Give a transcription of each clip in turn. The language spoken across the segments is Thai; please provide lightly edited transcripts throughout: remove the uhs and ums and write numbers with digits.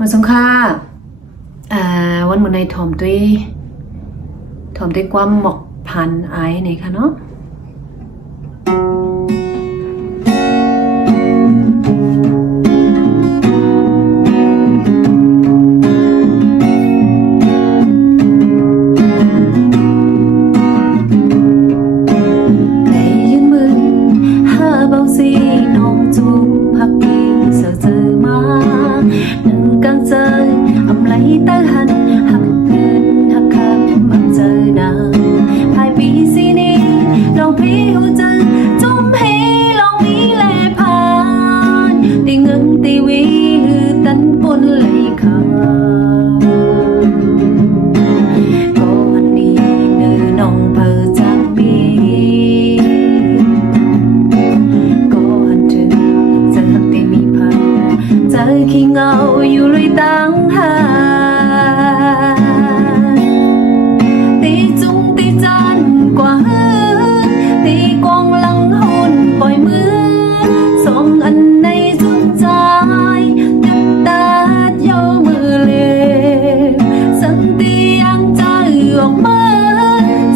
มาสงค่าวันมื้อในถ่อมด้วยความหมอกพันไอนี่ค่ะเนาะขี้เงาอยู่เลยตั้งหาตีจุงตีจันกว่าตีกวางหลังหุ่นปล่อยมือสองอันในสุดใจตัดตาเย้ามือเล็บสังตียังใจออกมา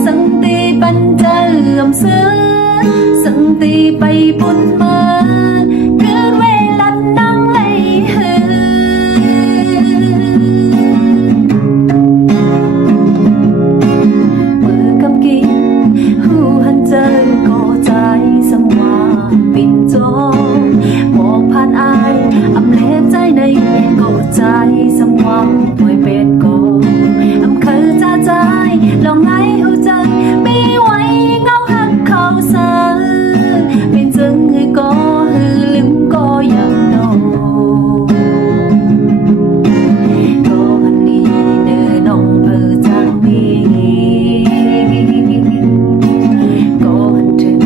สังตีปันใจอมเสือสังตีไปปุ่นมาใจสมหวังปล่อยเป็ดก่อนอำคือจ้าใจลองไงหูใจไม่ไหวเงาหักเขาซะเป็นจึงให้ก็หือลืมก็ยังโดก็อันนี้เนื้อน้องเพื่อจางมีก็อันถึง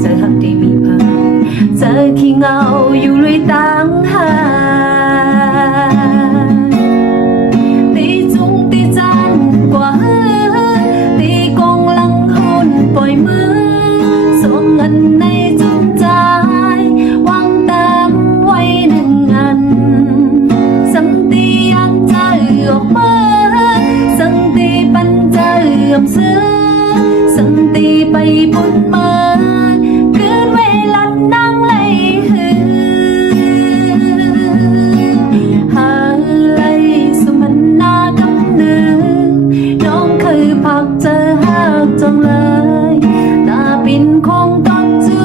เจอหักที่มีเพิ่มเจอขี้เงาอยู่เลยตั้งหาสังตีไปปุ่นมาเกินเวลานั่งเลยหาเลยสุมันนากำเนิดน้องเคยพักเจอหักจังเลยตาปิ่นคงต้องจู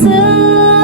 เสื่อม